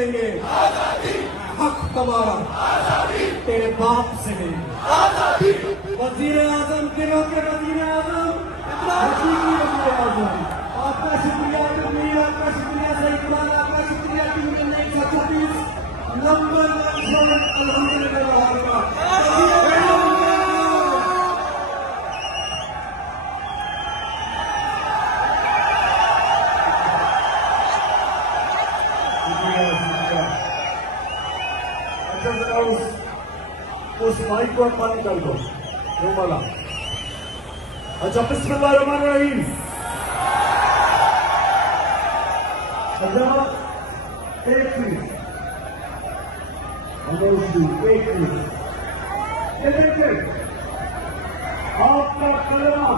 लेंगे हक हमारा तेरे बाप से नहीं। वजीर आजम गिरोह के वजीर आजम हकीकी वजीर आजम, आपका शुक्रिया कबीर, आपका शुक्रिया सईद कुमार, आपका शुक्रिया टीम 136 नंबर 1 अल्हम्दुलिल्लाह। अच्छा जरा उस माइक को बंद कर दो वो वाला। अच्छा बिस्मिल्लाहिर्रहमानिर्रहीम। अच्छा एक मिनट आपका कलमा